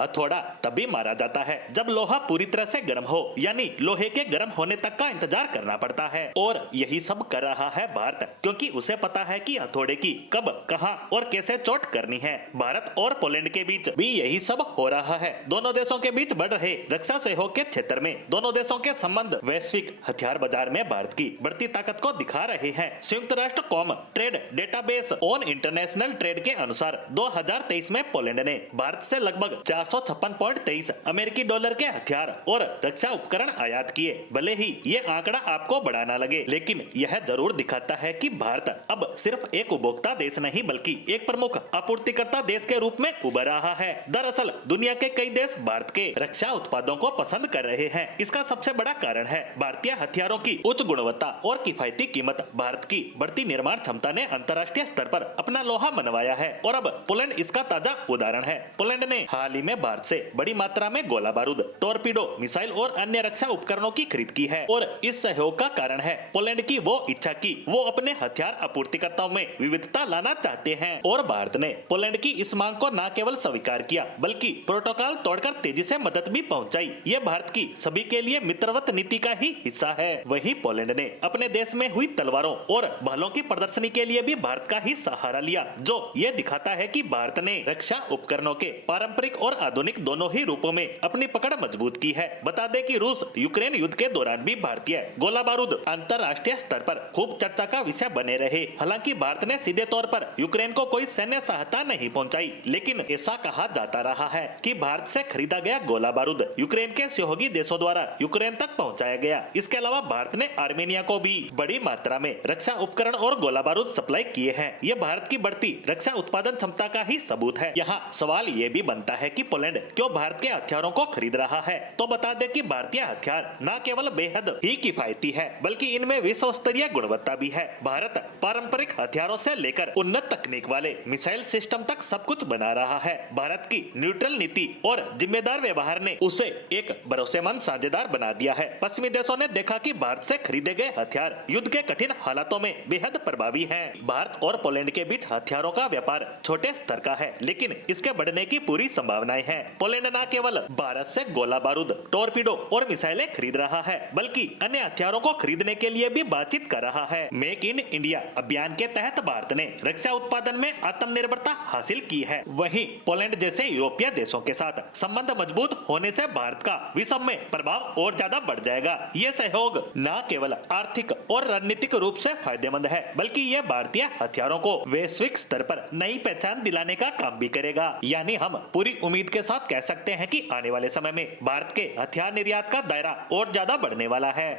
हथौड़ा तभी मारा जाता है जब लोहा पूरी तरह से गर्म हो, यानी लोहे के गर्म होने तक का इंतजार करना पड़ता है। और यही सब कर रहा है भारत, क्योंकि उसे पता है कि हथौड़े की कब, कहां और कैसे चोट करनी है। भारत और पोलैंड के बीच भी यही सब हो रहा है। दोनों देशों के बीच बढ़ रहे रक्षा सहयोग के क्षेत्र में दोनों देशों के संबंध वैश्विक हथियार बाजार में भारत की बढ़ती ताकत को दिखा रहे हैं। संयुक्त राष्ट्र com trade database on international trade के अनुसार 2023 में पोलैंड ने भारत से लगभग 456.23 अमेरिकी डॉलर के हथियार और रक्षा उपकरण आयात किए। भले ही ये आंकड़ा आपको बड़ा ना लगे, लेकिन यह जरूर दिखाता है कि भारत अब सिर्फ एक उपभोक्ता देश नहीं बल्कि एक प्रमुख आपूर्तिकर्ता देश के रूप में उभर रहा है। दरअसल दुनिया के कई देश भारत के रक्षा उत्पादों को पसंद कर रहे हैं। इसका सबसे बड़ा कारण है भारतीय हथियारों की उच्च गुणवत्ता और किफायती कीमत। भारत की बढ़ती निर्माण क्षमता ने अंतर्राष्ट्रीय स्तर पर अपना लोहा मनवाया है और अब पोलैंड इसका ताजा उदाहरण है। पोलैंड ने हाल ही में भारत से बड़ी मात्रा में गोला बारूद, टॉर्पीडो, मिसाइल और अन्य रक्षा उपकरणों की खरीद की है और इस सहयोग का कारण है पोलैंड की वो इच्छा कि वो अपने हथियार आपूर्तिकर्ताओं में विविधता लाना चाहते हैं। और भारत ने पोलैंड की इस मांग को न केवल स्वीकार किया बल्कि प्रोटोकॉल तोड़कर तेजी से मदद भी पहुंचाई। ये भारत की सभी के लिए मित्रवत नीति का ही हिस्सा है। वहीं पोलैंड ने अपने देश में हुई तलवारों और भालों की प्रदर्शनी के लिए भी भारत का ही सहारा लिया, जो ये दिखाता है कि भारत ने रक्षा उपकरणों के पारंपरिक और आधुनिक दोनों ही रूपों में अपनी पकड़ मजबूत की है। बता दें कि रूस यूक्रेन युद्ध के दौरान भी भारतीय गोला बारूद अंतरराष्ट्रीय स्तर पर खूब चर्चा का विषय बने रहे। हालांकि भारत ने सीधे तौर पर यूक्रेन को कोई सैन्य सहायता नहीं पहुंचाई, लेकिन ऐसा कहा जाता रहा है कि भारत से खरीदा गया गोला बारूद यूक्रेन के सहयोगी देशों द्वारा यूक्रेन तक पहुंचाया गया। इसके अलावा भारत ने आर्मेनिया को भी बड़ी मात्रा में रक्षा उपकरण और गोला बारूद सप्लाई किए हैं। ये भारत की बढ़ती रक्षा उत्पादन क्षमता का ही सबूत है। यहाँ सवाल ये भी बनता है कि पोलैंड क्यों भारत के हथियारों को खरीद रहा है। तो बता दें कि भारतीय हथियार न केवल बेहद ही किफायती है बल्कि इनमें विश्व स्तरीय गुणवत्ता भी है। भारत पारंपरिक हथियारों से लेकर उन्नत तकनीक वाले मिसाइल सिस्टम तक सब कुछ बना रहा है। भारत की न्यूट्रल नीति और जिम्मेदार व्यवहार ने उसे एक भरोसेमंद साझेदार बना दिया है। पश्चिमी देशों ने देखा कि भारत से खरीदे गए हथियार युद्ध के कठिन हालातों में बेहद प्रभावी हैं। भारत और पोलैंड के बीच हथियारों का व्यापार छोटे स्तर का है, लेकिन इसके बढ़ने की पूरी संभावनाएं हैं। पोलैंड न केवल भारत से गोला बारूद, टॉर्पीडो और मिसाइलें खरीद रहा है बल्कि अन्य हथियारों को खरीदने के लिए भी बातचीत कर रहा है। मेक इन इंडिया अभियान के तहत भारत ने रक्षा उत्पादन में आत्मनिर्भरता हासिल की है। वहीं पोलैंड जैसे यूरोपीय देशों के साथ संबंध मजबूत होने से भारत का विश्व में प्रभाव और ज्यादा बढ़ जाएगा। ये सहयोग न केवल आर्थिक और रणनीतिक रूप से फायदेमंद है बल्कि ये भारतीय हथियारों को वैश्विक स्तर पर नई पहचान दिलाने का काम भी करेगा। यानी हम पूरी उम्मीद के साथ कह सकते हैं कि आने वाले समय में भारत के हथियार निर्यात का दायरा और ज्यादा बढ़ने वाला है।